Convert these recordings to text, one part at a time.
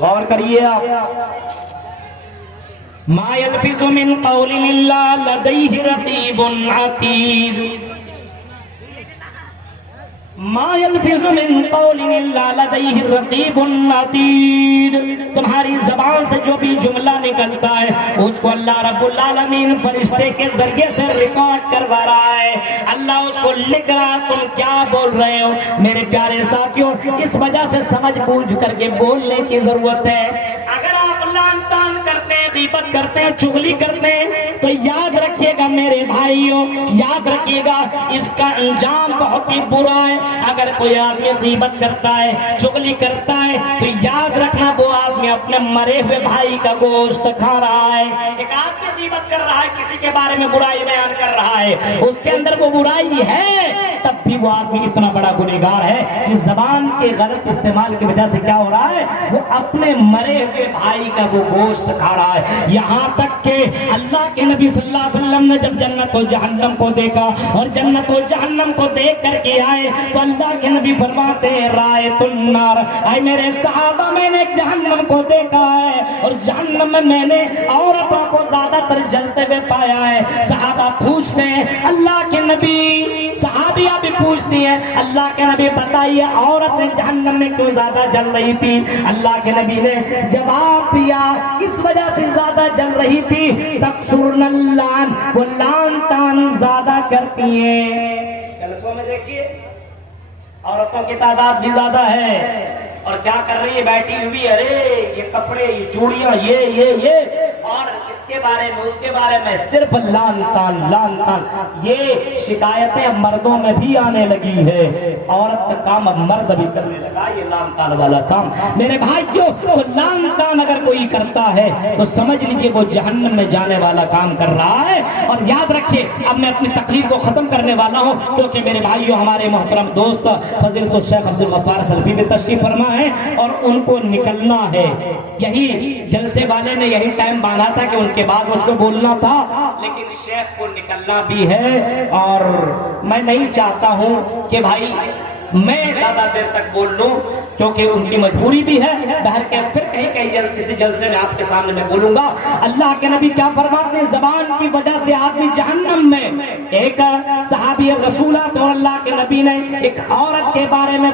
غور کریے آپ. ما یلفظ من قول الا لدیہ رقیب عتید. ما یلفظ من قول الا لدیہ رقیب عتید. تمہاری زبان سے جو بھی جملہ نکلتا ہے اس کو اللہ رب العالمین فرشتے کے ذریعے سے ریکارڈ کروا رہا ہے. اللہ اس کو لکھ رہا ہے تم کیا بول رہے ہو. میرے پیارے ساتھیوں، اس وجہ سے سمجھ بوجھ کر کے بولنے کی ضرورت ہے. اگر آپ لعن طعن کرتے ہیں، غیبت کرتے ہیں، چغلی کرتے ہیں، تو یاد رکھیے گا میرے بھائیوں، یاد رکھیے گا اس کا انجام بہت ہی برا ہے. اگر کوئی آدمی غیبت کرتا ہے، چغلی کرتا ہے، تو یاد رکھنا وہ آدمی اپنے مرے ہوئے بھائی کا گوشت کھا رہا ہے. ایک آدمی غیبت کر رہا ہے، کسی کے بارے میں برائی بیان کر رہا ہے، اس کے اندر وہ برائی ہے، تب بھی وہ آدمی اتنا بڑا گنہگار ہے کہ زبان کے غلط استعمال کی وجہ سے کیا ہو رہا ہے، وہ اپنے مرے ہوئے بھائی کا وہ گوشت کھا رہا ہے. یہاں تک کہ اللہ کے نبی صلی اللہ علیہ وسلم نے جب جنت و جہنم کو دیکھا اور جنت و جہنم کو دیکھ کر کے آئے تو اللہ کے نبی فرماتے ہیں رائت النار، اے میرے صحابہ میں نے جہنم کو دیکھا ہے اور جہنم میں نے عورتوں کو زیادہ تر جلتے ہوئے پایا ہے. صحابہ پوچھتے ہیں اللہ کے نبی، صحابیہ بھی پوچھتی ہیں اللہ کے نبی بتائیے عورتیں جہنم میں کیوں زیادہ جل رہی تھی. اللہ کے نبی نے جواب دیا اس وجہ سے زیادہ جل رہی تھی تکثرن اللعن، وہ لعن طعن زیادہ کرتی ہیں. جلسوں میں دیکھیے عورتوں کی تعداد بھی زیادہ ہے اور کیا کر رہی ہے، بیٹھی ہوئی، ارے یہ کپڑے، یہ چوڑیاں، یہ اور اس کے بارے میں اس کے بارے میں صرف لعن طعن. یہ شکایتیں مردوں میں بھی آنے لگی ہے. عورت کا کام اب مرد بھی کرنے لگا، یہ لعن طعن والا کام. میرے بھائیو، لعن طعن اگر کوئی کرتا ہے تو سمجھ لیجئے وہ جہنم میں جانے والا کام کر رہا ہے. اور یاد رکھیے، اب میں اپنی تقریر کو ختم کرنے والا ہوں کیونکہ میرے بھائیو ہمارے محترم دوست فضیلت الشیخ عبدالغفار سلفی بھی تشریف فرما ہے اور ان کو نکلنا ہے. یہی جلسے والے نے یہی ٹائم باندھا تھا کہ ان کے بعد مجھ کو بولنا تھا، لیکن شیخ کو نکلنا بھی ہے اور میں نہیں چاہتا ہوں کہ بھائی میں زیادہ دیر تک بول لوں کیونکہ ان کی مجبوری بھی ہے. بہر کے پھر کہیں کسی جلسے میں آپ کے سامنے میں بولوں گا. اللہ کے نبی کیا فرماتے ہیں، زبان کی وجہ سے آدمی جہنم میں. ایک صحابی رسولات اور اللہ کے نبی نے ایک عورت کے بارے میں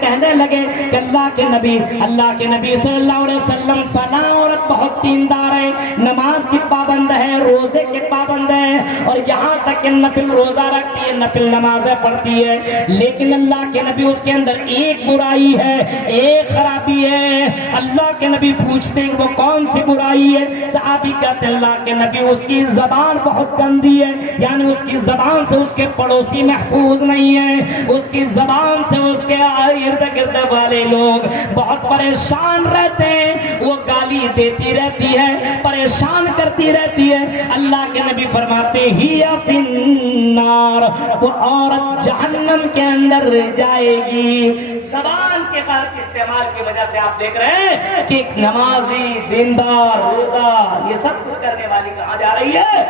کہنے لگے کہ اللہ کے نبی صلی اللہ علیہ وسلم فلاں عورت بہت دیندار ہے، نماز کی پابند ہے، روزے کے پابند ہے اور یہاں تک کہ نفل روزہ رکھتی ہے، نفل نمازیں پڑھتی ہے، لیکن اللہ کے نبی اس کے اندر ایک برائی ہے، ایک خرابی ہے. اللہ کے نبی پوچھتے ہیں وہ کون سی برائی ہے؟ صحابی کہتے ہیں اللہ کے نبی اس کی زبان بہت گندی ہے، یعنی اس کی زبان سے اس کے پڑوسی محفوظ نہیں ہے، اس کی زبان سے اس کے ارد گرد والے لوگ بہت پریشان رہتے ہیں، وہ گالی دیتی رہتی ہے، پریشان کرتی رہتی ہے. اللہ کے نبی فرماتے ہی فی النار، وہ عورت جہنم کے اندر جائے گی. زبان کے غلط استعمال کی وجہ سے آپ دیکھ رہے ہیں کہ ایک نمازی، دیندار، روزہ، یہ سب کچھ کرنے والی کہاں جا رہی ہے؟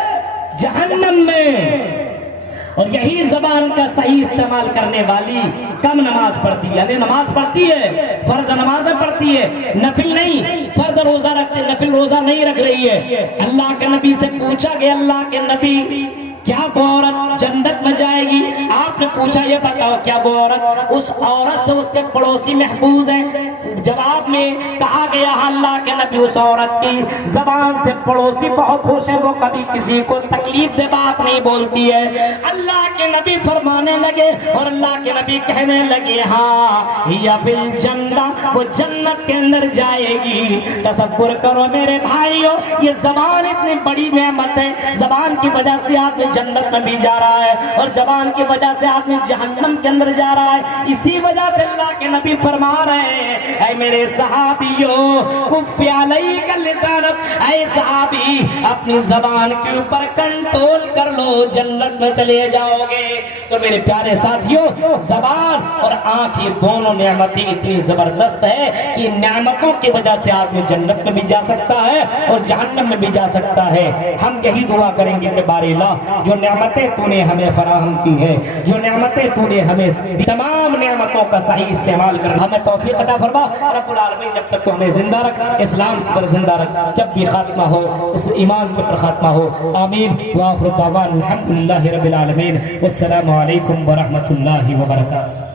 جہنم میں. اور یہی زبان کا صحیح استعمال کرنے والی کم نماز پڑھتی ہے، یعنی نماز پڑھتی ہے، فرض نمازیں پڑھتی ہے، نفل نہیں. فرض روزہ رکھتے، نفل روزہ نہیں رکھ رہی ہے. اللہ کے نبی سے پوچھا کہ اللہ کے نبی کیا وہ عورت جنت میں جائے گی؟ آپ نے پوچھا یہ بتاؤ کیا وہ عورت، اس عورت سے اس کے پڑوسی محفوظ ہیں؟ جواب میں کہا گیا اللہ کے نبی اس عورت کی زبان سے پڑوسی بہت خوش ہے، وہ کبھی کسی کو تکلیف دے بات نہیں بولتی ہے. اللہ کے نبی فرمانے لگے اور اللہ کے نبی کہنے لگے ہاں یا فی الجنہ، وہ جنت کے اندر جائے گی. تصور کرو میرے بھائیو، یہ زبان اتنی بڑی نعمت ہے، زبان کی وجہ سے آدمی جنت میں بھی جا رہا ہے اور زبان کی وجہ سے آدمی جہنم کے اندر جا رہا ہے. اسی وجہ سے اللہ کے نبی فرما رہے ہیں اے میرے صحابیو کف علیک اللسان، اے صحابی اپنی زبان کے اوپر کنٹرول کر لو، جنت میں چلے جاؤ گے. تو میرے پیارے ساتھیو، زبان اور آنکھ یہ دونوں نعمتیں اتنی زبردست ہے کہ نعمتوں کی وجہ سے آدمی جنت میں بھی جا سکتا ہے اور جہنم میں بھی جا سکتا ہے. ہم یہی دعا کریں گے کہ بارے اللہ جو نعمتیں تو نے ہمیں فراہم کی ہیں، جو نعمتیں تو نے ہمیں تمام نعمتوں کا صحیح استعمال کر ہمیں توفیق عطا فرما. رب العالمین جب تک تو ہمیں زندہ رکھ، اسلام پر زندہ رکھ، جب بھی خاتمہ ہو اس ایمان پر خاتمہ ہو، آمین۔ وآخر دعوانا الحمدللہ رب العالمین، والسلام علیکم ورحمۃ اللہ وبرکاتہ۔